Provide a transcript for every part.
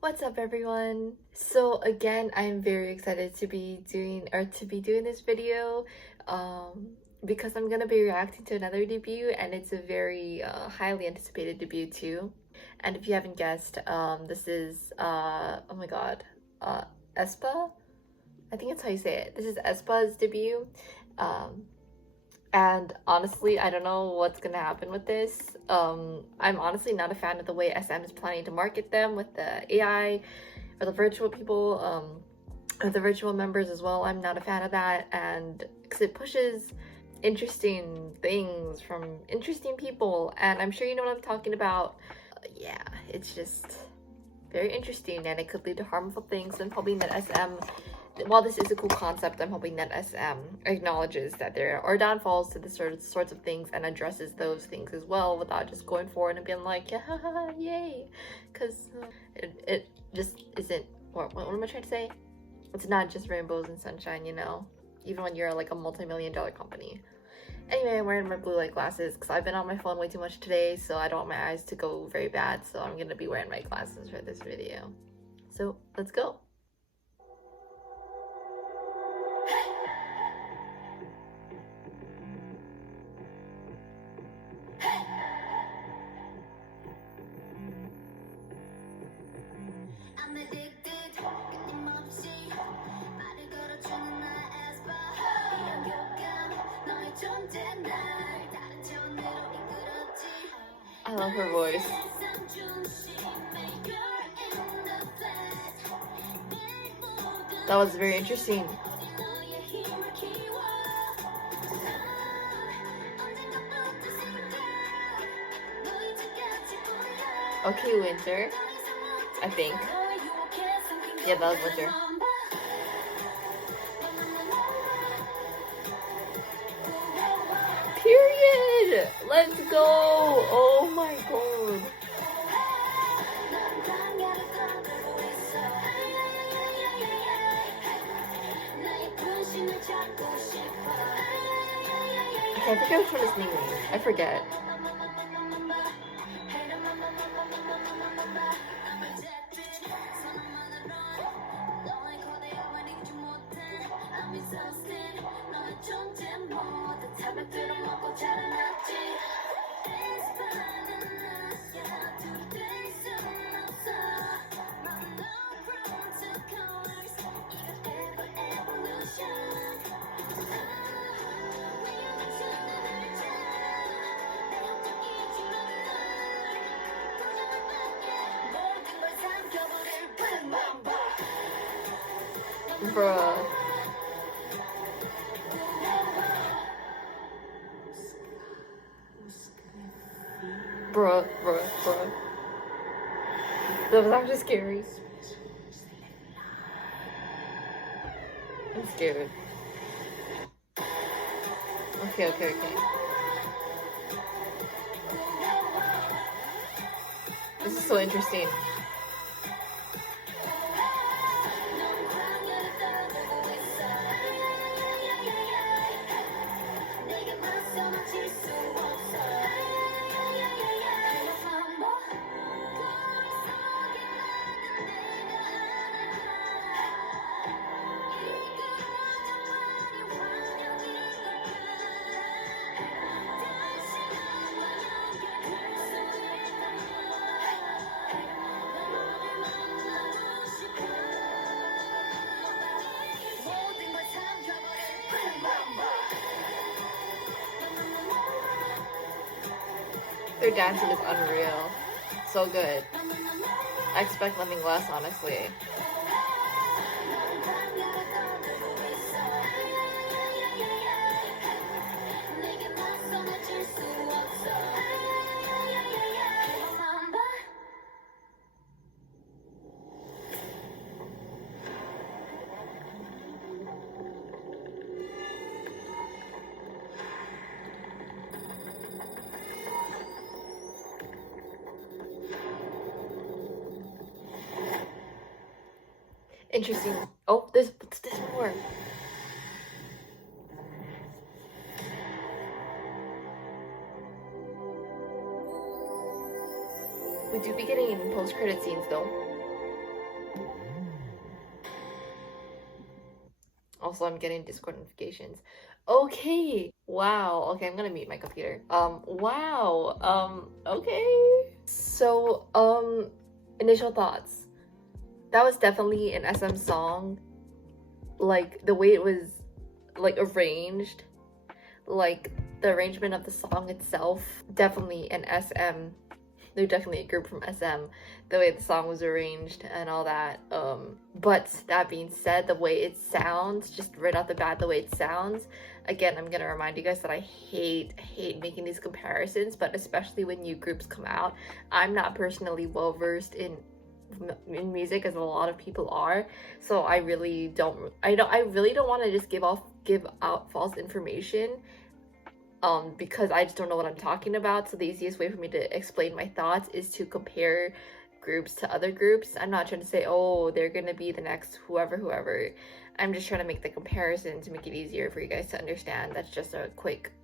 What's up, everyone? So again, I'm very excited to be doing this video because I'm gonna be reacting to another debut, and it's a very highly anticipated debut too. And if you haven't guessed, this is oh my god, Aespa. I think that's how you say it. This is Aespa's debut. And honestly, I don't know what's gonna happen with this. I'm honestly not a fan of the way SM is planning to market them with the AI or the virtual people, or the virtual members as well. I'm not a fan of that, and because it pushes interesting things from interesting people, and I'm sure you know what I'm talking about. Yeah, it's just very interesting, and it could lead to harmful things. And hoping that SM, while this is a cool concept, I'm hoping that SM acknowledges that there are downfalls to this sorts of things and addresses those things as well, without just going forward and being like, yeah, yay, because it just isn't. What am I trying to say? It's not just rainbows and sunshine, you know, even when you're like a multi-million-dollar company. Anyway, I'm wearing my blue light glasses because I've been on my phone way too much today, so I don't want my eyes to go very bad, so I'm gonna be wearing my glasses for this video. So let's go. I love her voice. That was very interesting. Okay, Winter. I think. Yeah, that was Winter. Period! Let's go! Oh my god. I forget which one his name is. I forget. Bruh. Bruh. That was actually scary. I'm scared. Okay. This is so interesting. Their dancing is unreal. So good. I expect nothing less, honestly. Interesting. Oh, there's more. We do be getting post-credit scenes though. Also, I'm getting Discord notifications. Okay. Wow. Okay, I'm gonna mute my computer. Wow. Okay. So, initial thoughts. That was definitely an SM song. Like, the way it was, like, arranged. Like, the arrangement of the song itself. Definitely an SM. They're definitely a group from SM, the way the song was arranged and all that. But that being said, the way it sounds, just right off the bat, the way it sounds, again, I'm gonna remind you guys that I hate making these comparisons, but especially when new groups come out. I'm not personally well versed in music as a lot of people are, so I really don't want to just give out false information, because I just don't know what I'm talking about. So the easiest way for me to explain my thoughts is to compare groups to other groups. I'm not trying to say, oh, they're gonna be the next whoever. I'm just trying to make the comparison to make it easier for you guys to understand. That's just a quick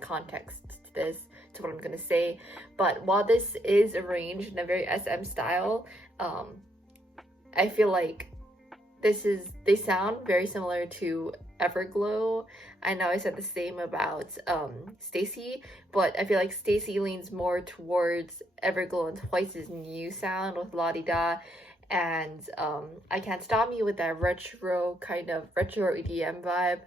context to this, to what I'm gonna say. But while this is arranged in a very SM style, I feel like they sound very similar to Everglow. I know I said the same about Stacy, but I feel like Stacy leans more towards Everglow and Twice's new sound with La Di Da, and I Can't Stop Me with that retro EDM vibe.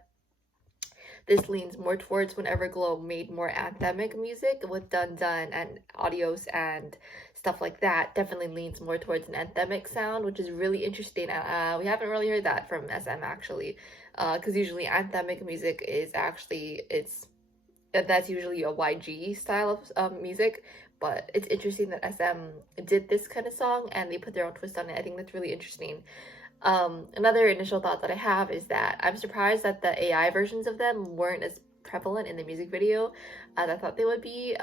This leans more towards when Everglow made more anthemic music with Dun Dun and Adios and stuff like that. Definitely leans more towards an anthemic sound, which is really interesting. We haven't really heard that from SM actually, because usually anthemic music is actually, that's usually a YG style of music. But it's interesting that SM did this kind of song and they put their own twist on it. I think that's really interesting. Another initial thought that I have is that I'm surprised that the AI versions of them weren't as prevalent in the music video as I thought they would be.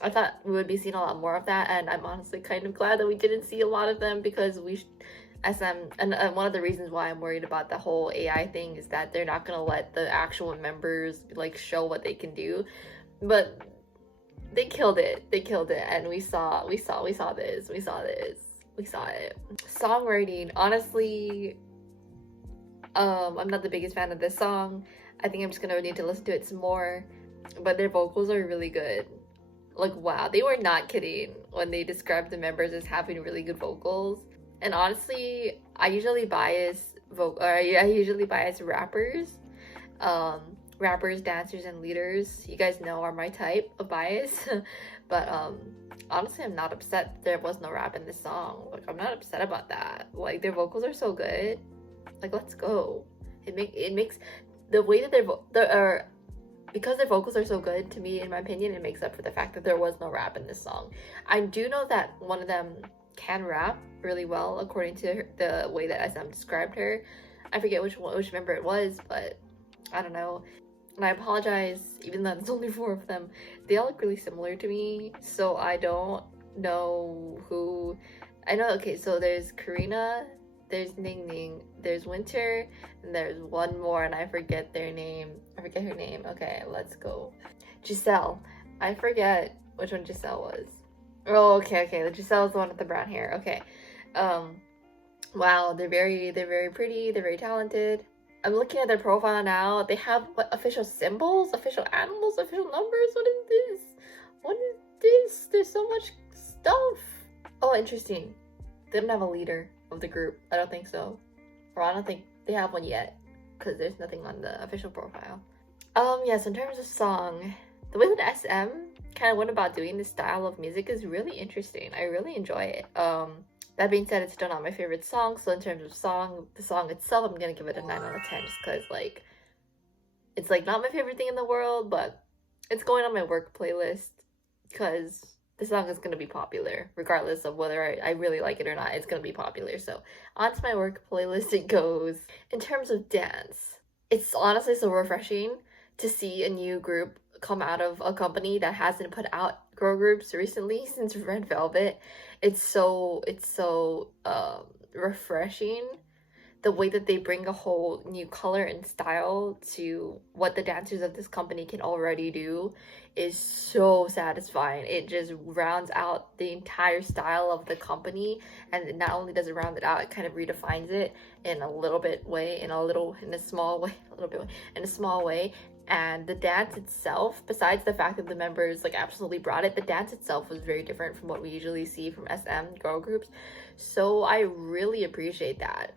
I thought we would be seeing a lot more of that, and I'm honestly kind of glad that we didn't see a lot of them, because SM, and one of the reasons why I'm worried about the whole AI thing is that they're not gonna let the actual members like show what they can do, but they killed it, and we saw it. Songwriting, honestly, I'm not the biggest fan of this song. I think I'm just gonna need to listen to it some more, but their vocals are really good. Like, wow, they were not kidding when they described the members as having really good vocals. And honestly, I usually bias rappers. Rappers, dancers, and leaders, you guys know, are my type of bias. But honestly, I'm not upset there was no rap in this song. Like, I'm not upset about that. Like, their vocals are so good. Like, let's go. It makes the way that because their vocals are so good, to me, in my opinion, it makes up for the fact that there was no rap in this song. I do know that one of them can rap really well, according to the way that SM described her. I forget which member it was, but I don't know. And I apologize, even though there's only 4 of them. They all look really similar to me, so I don't know who. I know, okay, so there's Karina, there's Ning Ning, there's Winter, and there's one more, and I forget her name. Okay, let's go. Giselle. I forget which one Giselle was. Oh, okay, Giselle is the one with the brown hair. Okay. Wow, they're very pretty, they're very talented. I'm looking at their profile now. They have, what, official symbols, official animals, official numbers? What is this? There's so much stuff. Oh, interesting. They don't have a leader of the group. I don't think so. Or I don't think they have one yet, because there's nothing on the official profile. Yes, in terms of song, the way that SM kind of went about doing this style of music is really interesting. I really enjoy it. That being said, it's still not my favorite song, so in terms of the song itself, I'm gonna give it a 9 out of 10, just because, like, it's, like, not my favorite thing in the world, but it's going on my work playlist, because the song is gonna be popular, regardless of whether I really like it or not. It's gonna be popular, so onto my work playlist it goes. In terms of dance, it's honestly so refreshing to see a new group come out of a company that hasn't put out girl groups recently since Red Velvet. It's so refreshing the way that they bring a whole new color and style to what the dancers of this company can already do is so satisfying. It just rounds out the entire style of the company, and not only does it round it out, it kind of redefines it in a little bit way, in a small way, a little bit in a small way. And the dance itself, besides the fact that the members like absolutely brought it, the dance itself was very different from what we usually see from SM girl groups. So I really appreciate that.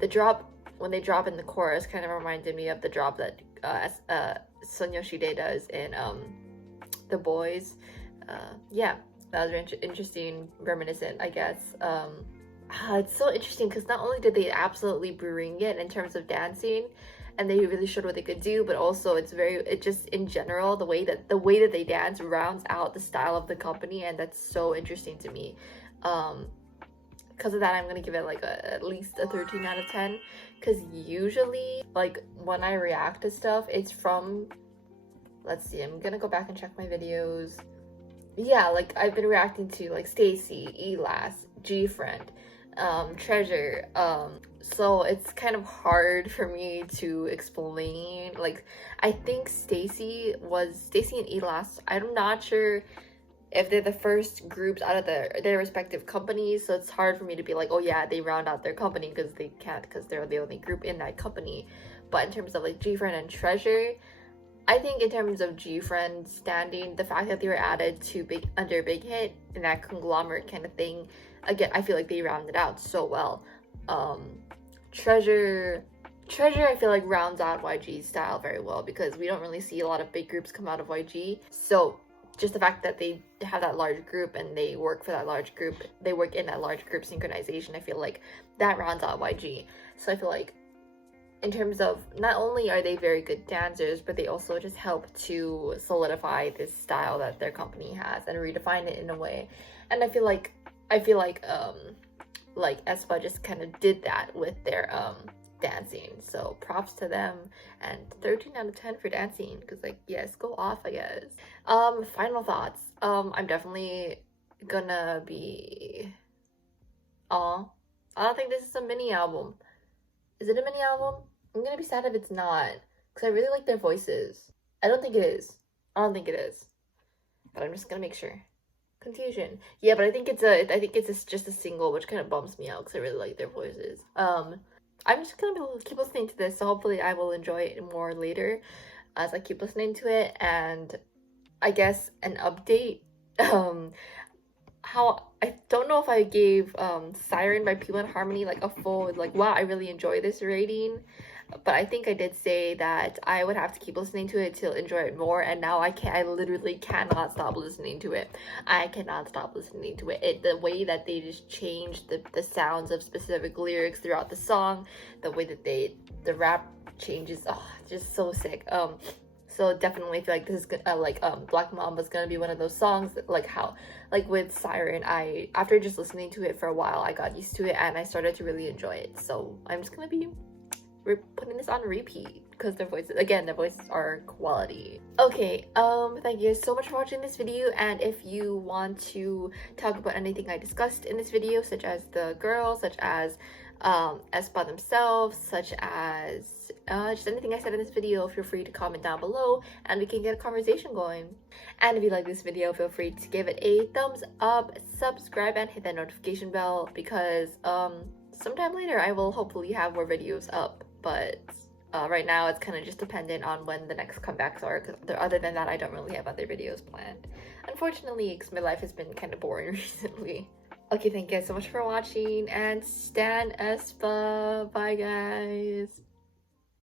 The drop, when they drop in the chorus, kind of reminded me of the drop that Son Yoshide does in The Boys. Yeah, that was interesting, reminiscent, I guess. It's so interesting because not only did they absolutely bring it in terms of dancing, and they really showed what they could do, but also it just in general, the way that they dance rounds out the style of the company, and that's so interesting to me. Because of that, I'm gonna give it like at least a 13 out of 10, because usually like when I react to stuff, it's from, let's see, I'm gonna go back and check my videos. Yeah, like I've been reacting to like Stacy, Elas, G-Friend, Treasure, so it's kind of hard for me to explain. Like I think Stacy and Elas, I'm not sure if they're the first groups out of their respective companies, so it's hard for me to be like, oh yeah, they round out their company, because they can't, because they're the only group in that company. But in terms of like G-Friend and Treasure, I think in terms of G-Friend standing, the fact that they were added to under Big Hit and that conglomerate kind of thing, again, I feel like they rounded out so well. Treasure I feel like rounds out YG's style very well, because we don't really see a lot of big groups come out of YG. So just the fact that they have that large group and they work for that large group, they work in that large group synchronization, I feel like that rounds out YG. So I feel like in terms of, not only are they very good dancers, but they also just help to solidify this style that their company has and redefine it in a way. And I feel like Aespa just kind of did that with their dancing, so props to them, and 13 out of 10 for dancing, because like, yes, go off, I guess. Final thoughts. I'm definitely gonna be, I don't think this is a mini album. Is it a mini album? I'm gonna be sad if it's not, because I really like their voices. I don't think it is, but I'm just gonna make sure. Confusion. Yeah, but I think it's just a single, which kind of bumps me out because I really like their voices. I'm just gonna keep listening to this, so hopefully I will enjoy it more later as I keep listening to it. And I guess an update, how I don't know if I gave Siren by P1 Harmony like a full like, wow, I really enjoy this rating, but I think I did say that I would have to keep listening to it to enjoy it more, and now I literally cannot stop listening to it. I cannot stop listening to it. The way that they just changed the sounds of specific lyrics throughout the song, the way that the rap changes, just so sick. So definitely feel like this is Black Mamba is gonna be one of those songs that, like with Siren, after just listening to it for a while, I got used to it and I started to really enjoy it. So I'm just gonna be putting this on repeat because their voices are quality. Okay, thank you so much for watching this video, and if you want to talk about anything I discussed in this video, such as the girls, such as Aespa themselves, such as just anything I said in this video, feel free to comment down below and we can get a conversation going. And if you like this video, feel free to give it a thumbs up, subscribe, and hit that notification bell, because sometime later I will hopefully have more videos up, but right now it's kind of just dependent on when the next comebacks are, because other than that I don't really have other videos planned, unfortunately, because my life has been kind of boring recently. Okay, thank you guys so much for watching, and stan Aespa. Bye guys.